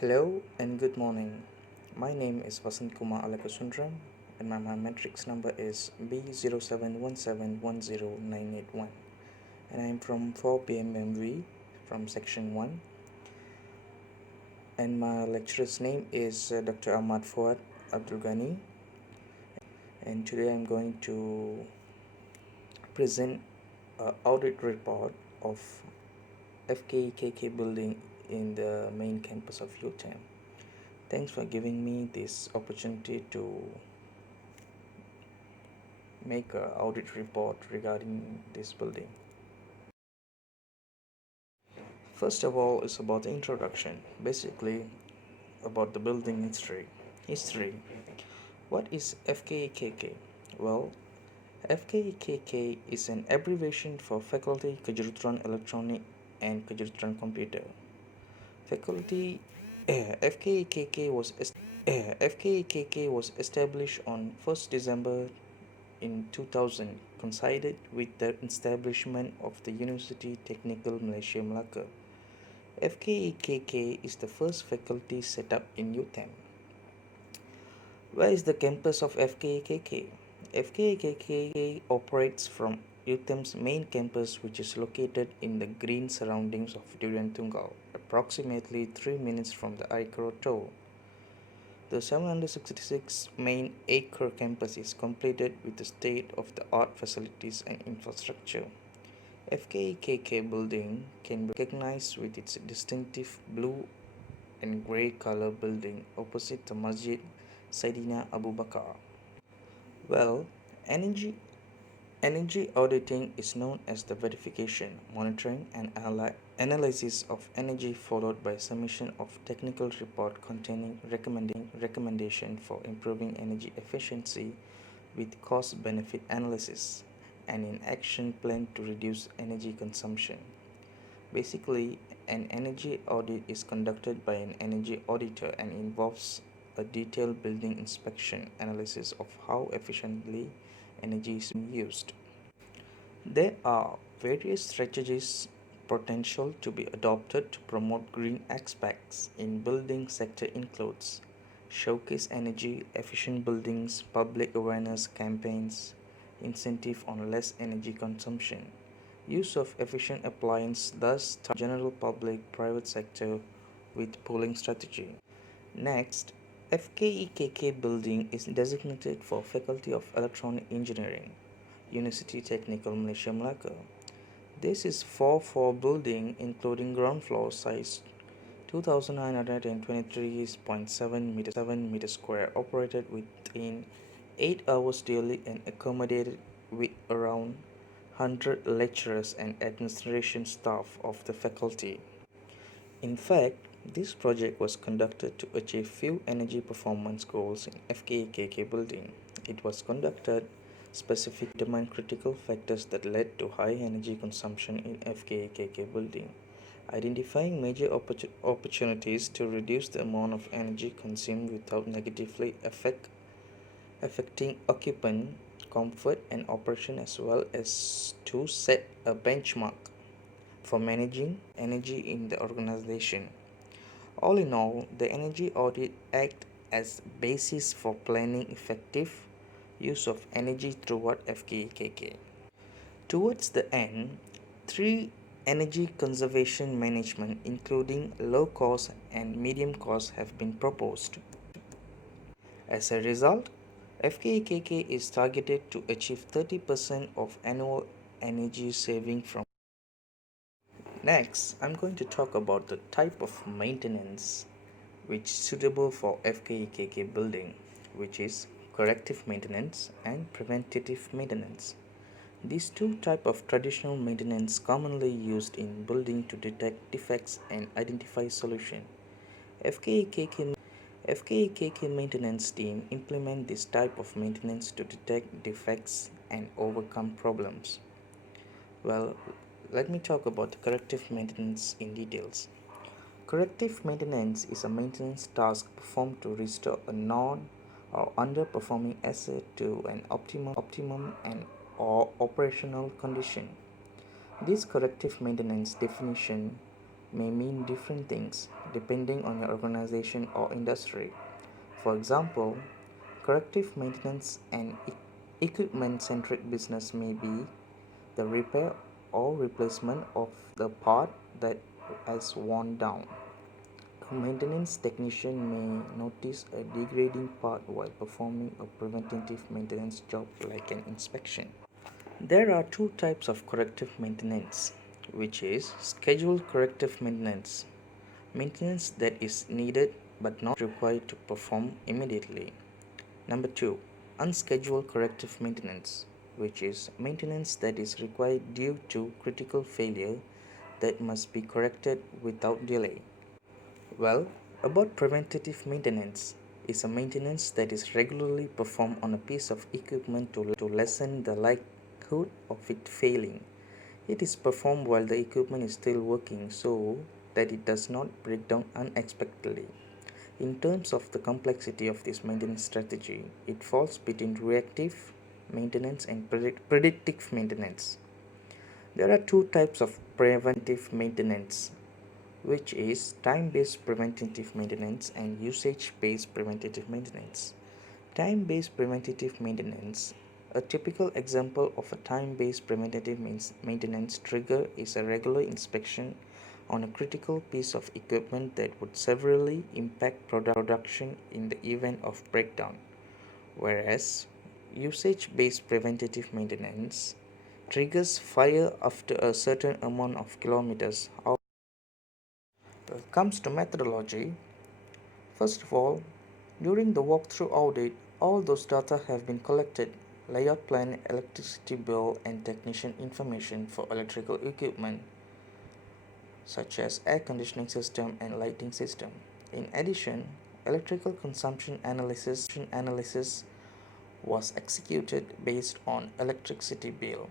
Hello and good morning. My name is Vasanth Kumar and my matrix number is B071710981 and I am from 4 BMMV from section 1 and my lecturer's name is Dr. Ahmad Fuad Abdul Ghani, and today I'm going to present an audit report of FKEKK building in the main campus of UTM. Thanks for giving me this opportunity to make an audit report regarding this building. First of all, it's about the introduction, basically about the building history. What is FKEKK? Well, FKEKK is an abbreviation for Faculty Kejuruteraan Elektronik and Kejuruteraan Komputer. Faculty FKEKK was established on 1st December in 2000, coincided with the establishment of the University Technical Malaysia Melaka. FKEKK is the first faculty set up in UTM. Where is the campus of FKEKK? FKEKK operates from UTM's main campus, which is located in the green surroundings of Durian Tunggal, approximately 3 minutes from the Aikro Toll. The 766 main acre campus is completed with the state-of-the-art facilities and infrastructure. FKEKK building can be recognized with its distinctive blue and grey color building opposite the Masjid Saidina Abu Bakar. Well, energy auditing is known as the verification, monitoring, and analysis of energy, followed by submission of technical report containing recommendation for improving energy efficiency with cost-benefit analysis and an action plan to reduce energy consumption. Basically, an energy audit is conducted by an energy auditor and involves a detailed building inspection analysis of how efficiently energy is used. There are various strategies potential to be adopted to promote green aspects in building sector includes showcase energy efficient buildings, public awareness campaigns, incentive on less energy consumption, use of efficient appliance, thus target general public, private sector with pooling strategy. Next, FKEKK building is designated for Faculty of Electronic Engineering, University Technical Malaysia Melaka. This is 4-floor building including ground floor size 2923.7 meter square, operated within 8 hours daily and accommodated with around 100 lecturers and administration staff of the faculty. In fact, this project was conducted to achieve few energy performance goals in FKEKK building. It was conducted specific to determine critical factors that led to high energy consumption in FKEKK building, identifying major opportunities to reduce the amount of energy consumed without negatively affecting occupant comfort and operation, as well as to set a benchmark for managing energy in the organization. All in all, the energy audit act as basis for planning effective use of energy throughout FKEKK. Towards the end, three energy conservation management, including low cost and medium cost, have been proposed. As a result, FKEKK is targeted to achieve 30% of annual energy saving from. Next, I'm going to talk about the type of maintenance which is suitable for FKEKK building, which is corrective maintenance and preventative maintenance. These two types of traditional maintenance commonly used in building to detect defects and identify solution. FKEKK maintenance team implement this type of maintenance to detect defects and overcome problems. Well, let me talk about the corrective maintenance in details. Corrective maintenance is a maintenance task performed to restore a non or underperforming asset to an optimum and or operational condition. This corrective maintenance definition may mean different things depending on your organization or industry. For example, corrective maintenance and equipment centric business may be the repair or replacement of the part that has worn down. A maintenance technician may notice a degrading part while performing a preventative maintenance job like an inspection. There are two types of corrective maintenance, which is scheduled corrective maintenance, maintenance that is needed but not required to perform immediately. Number 2, unscheduled corrective maintenance, which is maintenance that is required due to critical failure that must be corrected without delay. Well, about preventative maintenance is a maintenance that is regularly performed on a piece of equipment to lessen the likelihood of it failing. It is performed while the equipment is still working so that it does not break down unexpectedly. In terms of the complexity of this maintenance strategy, it falls between reactive maintenance and predictive maintenance. There are two types of preventive maintenance, which is time-based preventative maintenance and usage-based preventative maintenance. Time-based preventative maintenance. A typical example of a time-based preventative maintenance trigger is a regular inspection on a critical piece of equipment that would severely impact production in the event of breakdown, whereas usage-based preventative maintenance triggers fire after a certain amount of kilometers. When it comes to methodology, first of all, during the walkthrough audit, all those data have been collected: layout plan, electricity bill, and technician information for electrical equipment such as air conditioning system and lighting system. In addition, electrical consumption analysis was executed based on electricity bill.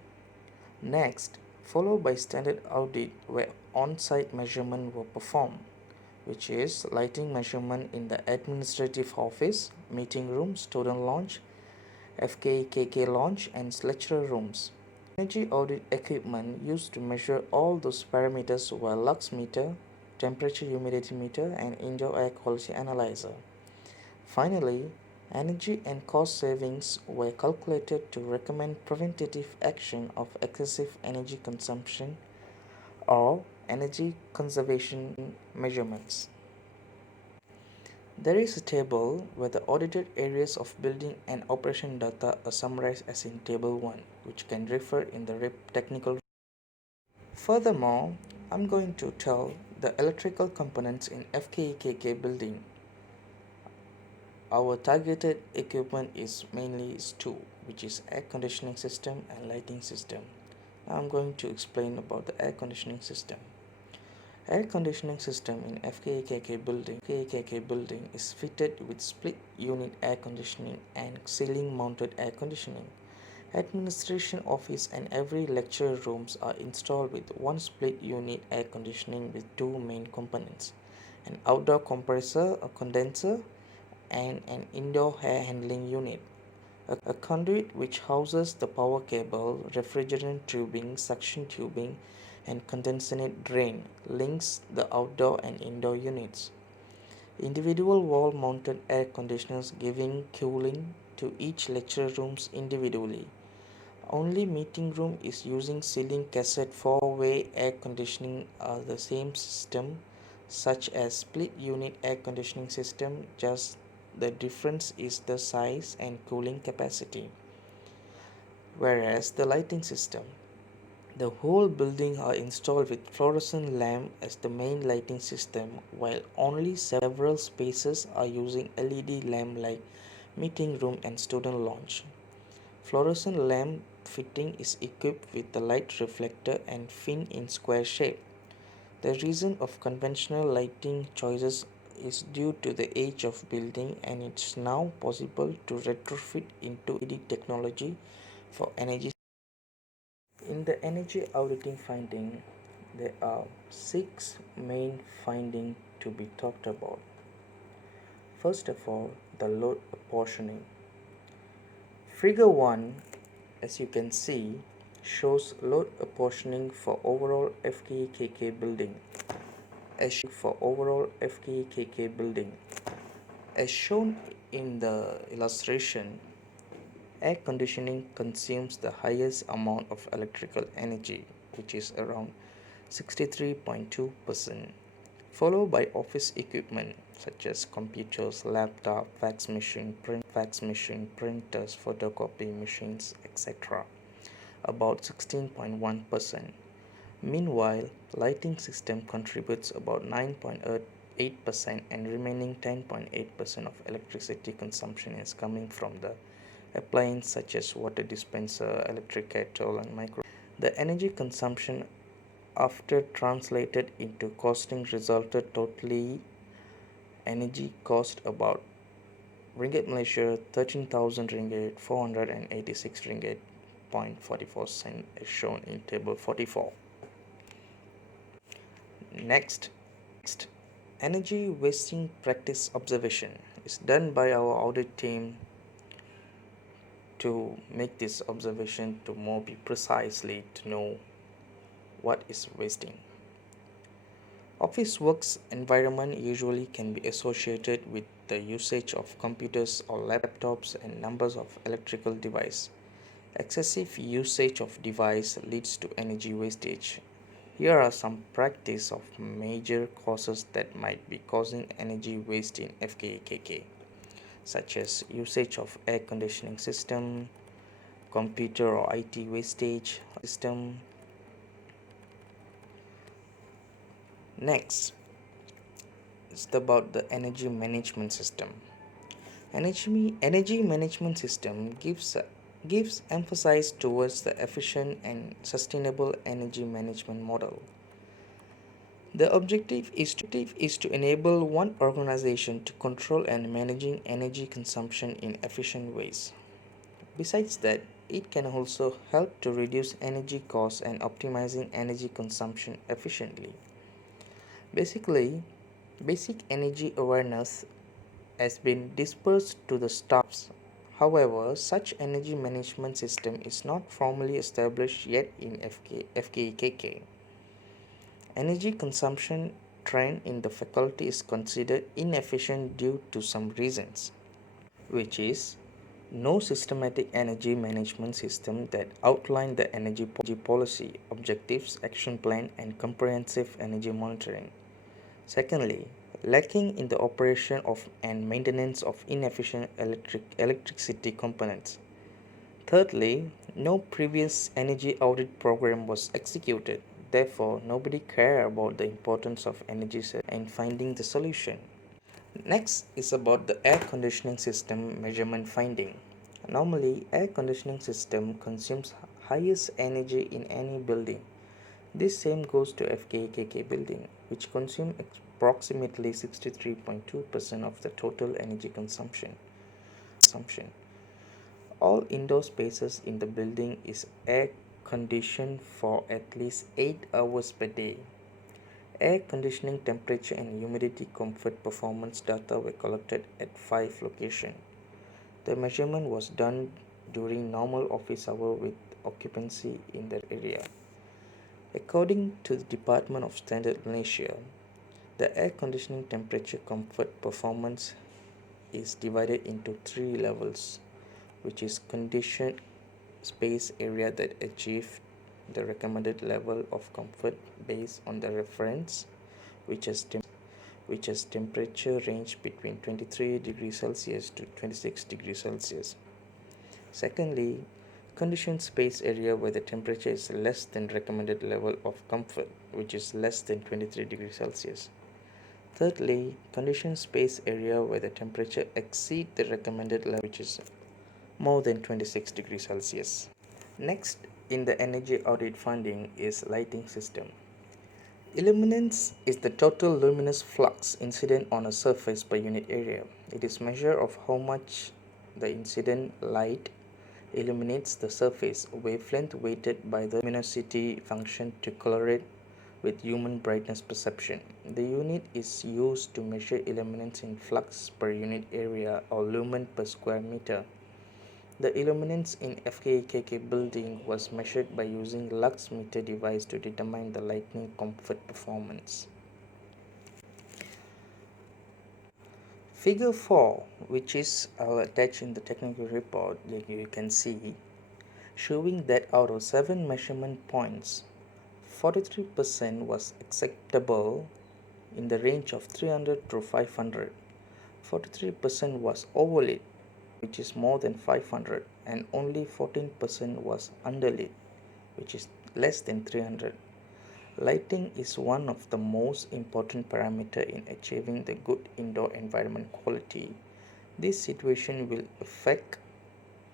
Next, followed by standard audit where on-site measurements were performed, which is lighting measurement in the administrative office, meeting room, student lounge, FKEKK lounge, and lecturer rooms. Energy audit equipment used to measure all those parameters were lux meter, temperature humidity meter, and indoor air quality analyzer. Finally, energy and cost savings were calculated to recommend preventative action of excessive energy consumption or energy conservation measurements. There is a table where the audited areas of building and operation data are summarized as in Table 1, which can refer in the technical. Furthermore, I'm going to tell the electrical components in FKEKK building. Our targeted equipment is mainly two, which is air conditioning system and lighting system. Now I'm going to explain about the air conditioning system. Air conditioning system in FKEKK building is fitted with split unit air conditioning and ceiling mounted air conditioning. Administration office and every lecture rooms are installed with one split unit air conditioning with two main components: an outdoor compressor, a condenser, and an indoor air handling unit. A conduit which houses the power cable, refrigerant tubing, suction tubing, and condensate drain links the outdoor and indoor units. Individual wall-mounted air conditioners giving cooling to each lecture rooms individually. Only meeting room is using ceiling cassette four-way air conditioning are the same system such as split unit air conditioning system, just the difference is the size and cooling capacity. Whereas the lighting system, the whole building are installed with fluorescent lamp as the main lighting system, while only several spaces are using LED lamp like meeting room and student lounge. Fluorescent lamp fitting is equipped with the light reflector and fin in square shape. The reason of conventional lighting choices is due to the age of building, and it's now possible to retrofit into LED technology for energy. In the energy auditing finding, there are 6 main findings to be talked about. First of all, the load apportioning. Figure 1, as you can see, shows load apportioning for overall FKEKK building. as for overall FKEKK building. As shown in the illustration, air conditioning consumes the highest amount of electrical energy, which is around 63.2%, followed by office equipment such as computers, laptop, fax machine, printers, photocopy machines, etc., about 16.1%. Meanwhile, lighting system contributes about 9.8% and remaining 10.8% of electricity consumption is coming from the appliances such as water dispenser, electric kettle and microwave. The energy consumption after translated into costing resulted totally energy cost about ringgit Malaysia 13,000 ringgit 486 ringgit 0.44 cent as shown in table 44. Next, energy wasting practice observation is done by our audit team to make this observation to more be precisely to know what is wasting. Office works environment usually can be associated with the usage of computers or laptops and numbers of electrical devices. Excessive usage of device leads to energy wastage. Here are some practice of major causes that might be causing energy waste in FKEKK, such as usage of air conditioning system, computer or IT wastage system. Next, it's about the energy management system. Energy management system gives emphasis towards the efficient and sustainable energy management model. The objective is to enable one organization to control and managing energy consumption in efficient ways. Besides that, it can also help to reduce energy costs and optimizing energy consumption efficiently. Basically, basic energy awareness has been dispersed to the staffs. However, such energy management system is not formally established yet in FKEKK. Energy consumption trend in the faculty is considered inefficient due to some reasons, which is no systematic energy management system that outline the energy policy, objectives, action plan, and comprehensive energy monitoring. Secondly, lacking in the operation of and maintenance of inefficient electricity components. Thirdly, no previous energy audit program was executed. Therefore, nobody cared about the importance of energy and finding the solution. Next is about the air conditioning system measurement finding. Normally, air conditioning system consumes highest energy in any building. This same goes to FKEKK building, which consume approximately 63.2% of the total energy consumption. All indoor spaces in the building is air conditioned for at least 8 hours per day. Air conditioning temperature and humidity comfort performance data were collected at 5 locations. The measurement was done during normal office hour with occupancy in that area. According to the Department of Standard Malaysia, the air conditioning temperature comfort performance is divided into 3 levels, which is conditioned space area that achieve the recommended level of comfort based on the reference, which has temperature range between 23 degrees Celsius to 26 degrees Celsius. Secondly, conditioned space area where the temperature is less than recommended level of comfort, which is less than 23 degrees Celsius. Thirdly, conditioned space area where the temperature exceeds the recommended level, which is more than 26 degrees Celsius. Next in the energy audit finding is lighting system. Illuminance is the total luminous flux incident on a surface per unit area. It is measure of how much the incident light illuminates the surface, wavelength weighted by the luminosity function to correlate with human brightness perception. The unit is used to measure illuminance in flux per unit area or lumen per square meter. The illuminance in FKEKK building was measured by using lux meter device to determine the lighting comfort performance. Figure 4, which is I'll attach in the technical report, you can see showing that out of 7 measurement points, 43% was acceptable in the range of 300 to 500. 43% was overlit, which is more than 500, and only 14% was underlit, which is less than 300. Lighting is one of the most important parameters in achieving the good indoor environment quality. This situation will affect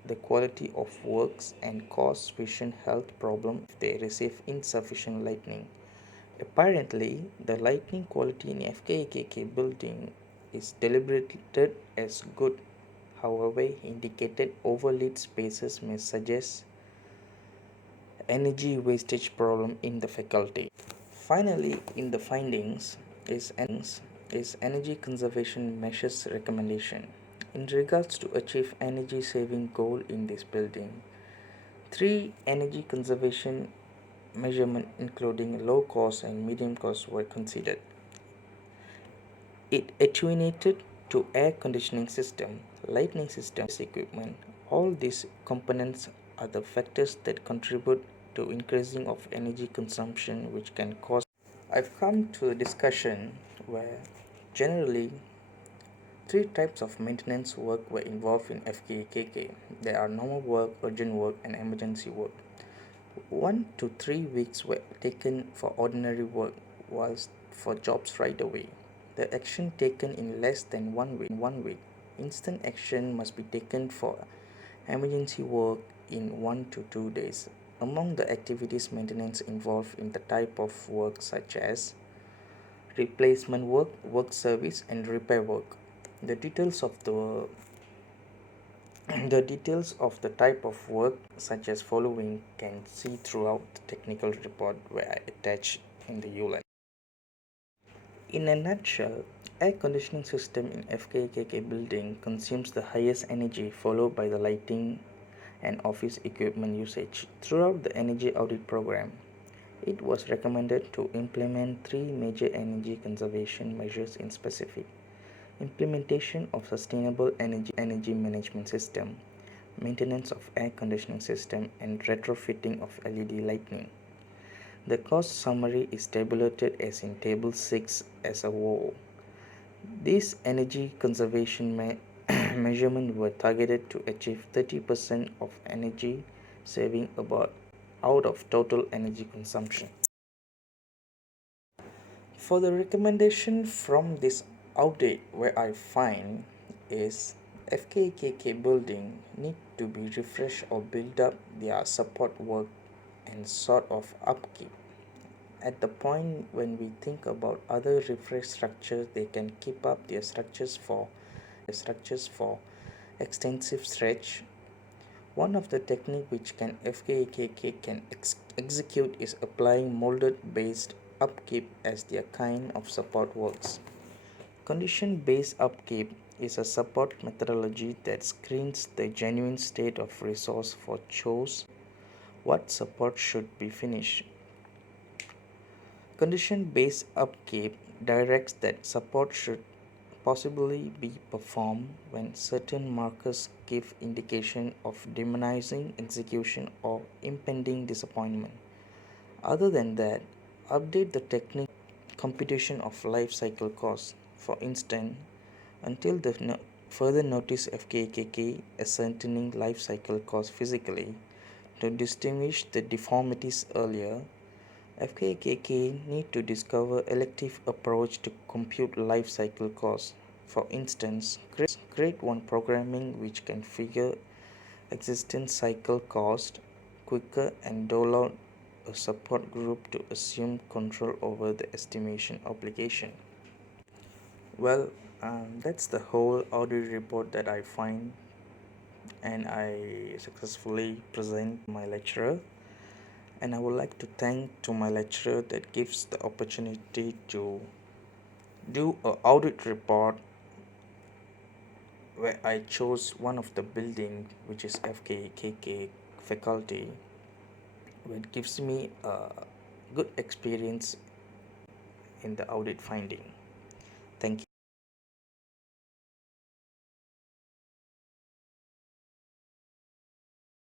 the quality of works and cause vision health problems if they receive insufficient lighting. Apparently, the lighting quality in FKEKK building is deliberated as good. However, indicated overlit spaces may suggest energy wastage problem in the faculty. Finally, in the findings is energy conservation measures recommendation. In regards to achieve energy saving goal in this building, 3 energy conservation measurement including low cost and medium cost were considered. It attenuated to air conditioning system, lighting system, equipment. All these components are the factors that contribute to increasing of energy consumption which can cause. I've come to a discussion where generally 3 types of maintenance work were involved in FKEKK. There are normal work, urgent work and emergency work. 1 to 3 weeks were taken for ordinary work, whilst for jobs right away. The action taken in less than 1 week. Instant action must be taken for emergency work in 1 to 2 days. Among the activities maintenance involved in the type of work such as replacement work, work service and repair work. The details of the type of work such as following can see throughout the technical report where I attach in the ULAN. In a nutshell, air conditioning system in FKEKK building consumes the highest energy followed by the lighting and office equipment usage. Throughout the energy audit program, it was recommended to implement 3 major energy conservation measures in specific. Implementation of sustainable energy management system, maintenance of air conditioning system and retrofitting of LED lighting. The cost summary is tabulated as in table 6 as a whole. These energy conservation measurements were targeted to achieve 30% of energy saving out of total energy consumption. For the recommendation from this audit, where I find is FKEKK building need to be refreshed or build up their support work and sort of upkeep. At the point when we think about other refresh structures, they can keep up their structures for extensive stretch. One of the technique which can FKEKK can execute is applying molded based upkeep as their kind of support works. Condition based upkeep is a support methodology that screens the genuine state of resource for chose what support should be finished. Condition based upkeep directs that support should possibly be performed when certain markers give indication of diminishing execution or impending disappointment. Other than that, update the technique computation of life cycle cost. For instance, until the further notice FKEKK ascertaining life cycle cost physically to distinguish the deformities earlier, FKEKK need to discover elective approach to compute life cycle cost. For instance, create one programming which can figure existence cycle cost quicker and dole out a support group to assume control over the estimation obligation. Well, that's the whole audit report that I find and I successfully present my lecturer. And I would like to thank to my lecturer that gives the opportunity to do an audit report where I chose one of the building which is FKEKK faculty, which gives me a good experience in the audit finding. Thank you.